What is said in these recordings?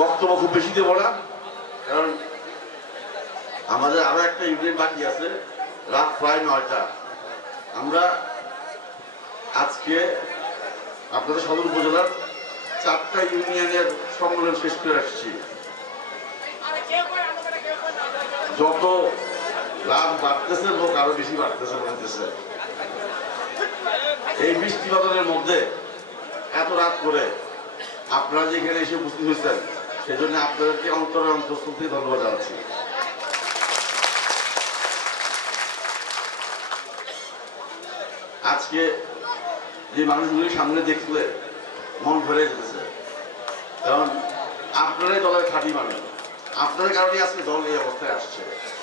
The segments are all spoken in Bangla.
বক্তব্য খুব বেশি দেবো না, কারণ আমাদের আরো একটা ইউনিয়ন বাকি আছে, রাত প্রায় 9টা। আমরা আজকে আপনাদের সদর উপজেলার 4টা ইউনিয়নের সম্মেলন শেষ করে আসছি। যত রাত বাড়তেছে লোক আরো বেশি বাড়তেছে বাড়তেছে। এই বৃষ্টি বাদলের মধ্যে এত রাত করে আপনারা যে এখানে এসে উপস্থিত হয়েছেন, সেজন্য আপনাদেরকে অন্তরে অন্তঃস্থল থেকে ধন্যবাদ জানাচ্ছি। আজকে যে মানুষগুলির সামনে দেখলে মন ভরে যেতেছে, কারণ আপনারাই দলের খাঁটি মানুষ। আপনাদের কারণে আজকে দল এই অবস্থায় আসছে।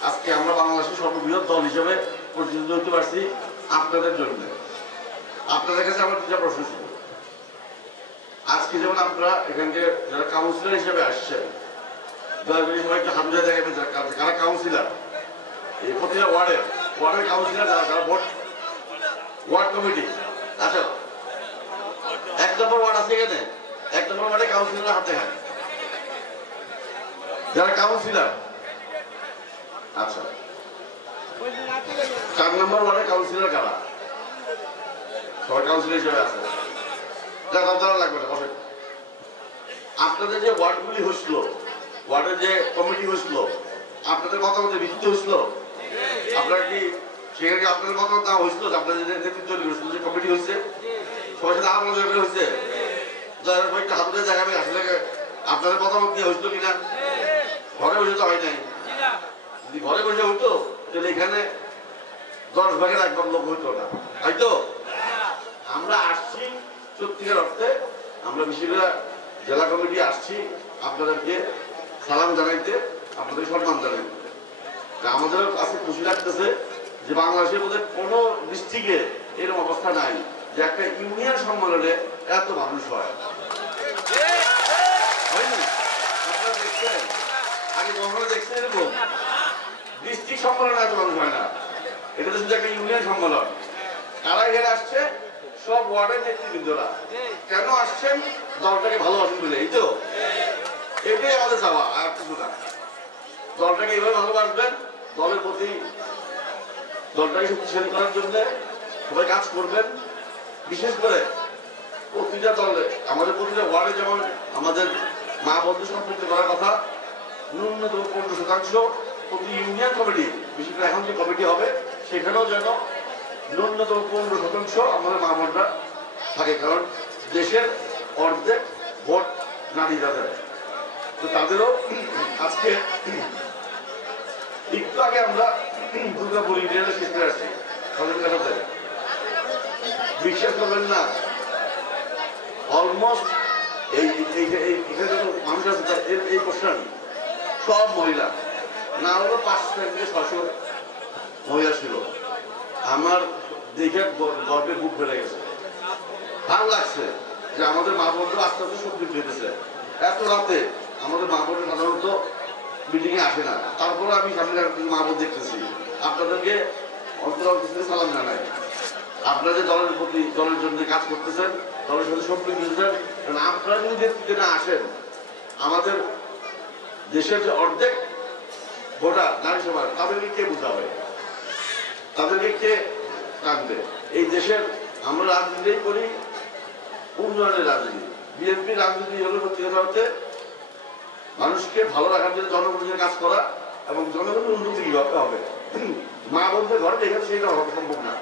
আজকে আমরা বাংলাদেশের সর্ববৃহৎ দল হিসেবে প্রতিষ্ঠিত হতে পারছি আপনাদের জন্য। আপনাদের কাছে আমার দুটা প্রশ্ন ছিল। আজকে যেমন আপনারা এখানকে যারা কাউন্সিলর হিসেবে আসছেন, দয়া করে সবাই একটু হাত ধরে দেখাবেন কারা কাউন্সিলর। এই প্রতিটা ওয়ার্ডের কাউন্সিলর যারা ভোট ওয়ার্ড কমিটি। আচ্ছা, 1 নম্বর ওয়ার্ড আছে এখানে, 1 নম্বর ওয়ার্ডে কাউন্সিলর হাত দেখান যারা কাউন্সিলর। আচ্ছা, 4 নম্বর ওয়ার্ডে কাউন্সিলর কারা? সবাই কাউন্সিলর হিসেবে আছে। লাগবে না। আপনাদের যে ওয়ার্ডগুলি হয়েছিল, ওয়ার্ডের যে কমিটি হয়েছিল, আপনাদের মতামতের ভিত্তিতে হয়েছিল? আপনারা কি সেখানে আপনাদের মতামত দেওয়া হয়েছিল? আপনাদের যে নেতৃত্ব করেছিল, যে কমিটি হয়েছে, সবার সাথে আলোচনা করে হয়েছে? একটা হাতে দেখাবে আসলে আপনাদের মতামত দিয়ে হয়েছিল কিনা? ঘরে বসে তো হয় নাই। যদি ঘরে বসে হইতো তাহলে এখানে 10 ভাগের 1 ভাগ লোক হইতো না, তাই তো? আমরা আসছি সত্যিকার অর্থে, আমরা বিশেষ করে জেলা কমিটি আসছি আপনাদেরকে সালাম জানাইতে, আপনাদের সম্মান জানাইতে। আমাদের কাছে খুশি লাগতেছে যে বাংলাদেশের মধ্যে কোনো ডিস্ট্রিক্টে এরকম অবস্থা নাই যে একটা ইউনিয়ন সম্মেলনে এত মানুষ হয়। আপনারা দেখছেন, আগে কখনো দেখছেন এরকম ডিস্ট্রিক্ট সম্মেলনে এত মানুষ হয় না। এটা তো শুধু একটা ইউনিয়ন সম্মেলন। কারা এখানে আসছে? সব ওয়ার্ডের নেতৃবৃন্দরা। কেন আসছেন? দলটাকে ভালোবাসেন বলে, এই তো? এটাই আমাদের চাওয়া, আর কিছু না। দলটাকে এইভাবে ভালোবাসবেন, দলের প্রতি দলটাকে শক্তিশালী করার জন্য সবাই কাজ করবেন। বিশেষ করে প্রতিটা দলে, আমাদের প্রতিটা ওয়ার্ডে যেমন আমাদের মা বন্ধু সম্পৃক্ত করার কথা, ন্যূনতম 15% প্রতি ইউনিয়ন কমিটি, বিশেষ করে এখন যে কমিটি হবে সেখানেও যেন ন্যূনতম 15% আমাদের মা বোনরা থাকে। কারণ দেশের অর্ধেক ভোট নারীরা দেয়। তো তাদেরও আজকে একটু আগে আমরা দুর্গাপুর ইউনিয়নের ক্ষেত্রে আসছি, বিশ্বাস করবেন না, অলমোস্ট এখানে যত মানুষ আছে এই কোশ্চেন সব মহিলা, না হলো 500 থেকে 600 মহিলা ছিল। আমার দেখে গর্বে বুক বেড়ে গেছে। ভালো লাগছে যে আমাদের মা বোনরা আস্তে আস্তে শক্তি পেতেছে। এত রাতে আমাদের মা বোনরা সাধারণত মিটিং এ আসে না, তারপরে আমি সামনে মা বোন দেখতেছি। আপনাদেরকে অন্তর সালাম জানাই। আপনারা যে দলের প্রতি, দলের জন্য কাজ করতেছেন, দলের সাথে সম্পৃক্ত হচ্ছেন, কারণ আপনারা যদি নেতৃত্বে না আসেন, আমাদের দেশের যে অর্ধেক ভোটার নারী সমাজ, তাদেরকে কে বুঝাবে? তাদেরকে কে টানবে? এই দেশের আমরা রাজনীতি করি, উন্নয়নের রাজনীতি। বিএনপি রাজনীতি হলো সত্যি কথা হচ্ছে মানুষকে ভালো রাখার জন্য জনগণের কাজ করা এবং জনগণের উন্নতি কিভাবে হবে। মা বলতে ঘরে এখানে সেইটা হবে সম্ভব না,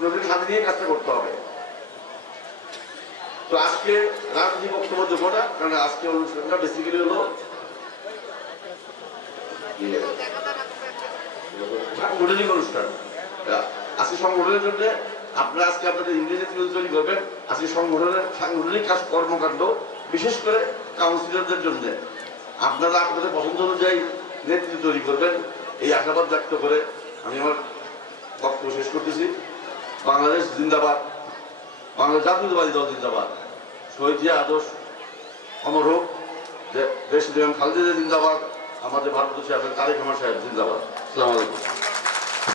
নদীর সাথে নিয়ে কাজটা করতে হবে। তো আজকে রাজনীতি বক্তব্য দেবো না, কারণ আজকে অনুষ্ঠানটা বেসিক্যালি হলো সাংগঠনিক অনুষ্ঠান। আজকে সংগঠনের জন্য আপনারা আজকে আপনাদের ইংরেজি তৈরি করবেন। আজকে সংগঠনের সাংগঠনিক কাজ কর্মকাণ্ড, বিশেষ করে কাউন্সিলরদের জন্য আপনারা আপনাদের পছন্দ অনুযায়ী নেতৃত্ব তৈরি করবেন, এই আশাবাদ ব্যক্ত করে আমি আমার বক্তব্য শেষ করতেছি। বাংলাদেশ জিন্দাবাদ, বাংলাদেশ জাতীয়তাবাদী দল জিন্দাবাদ, শহীদ জিয়া আদর্শ অমর হোক, দেশ বেগম খালেদা জিন্দাবাদ, আমাদের ভারত সাহেব তারেক রহমান সাহেব জিন্দাবাদ। আসসালামু আলাইকুম।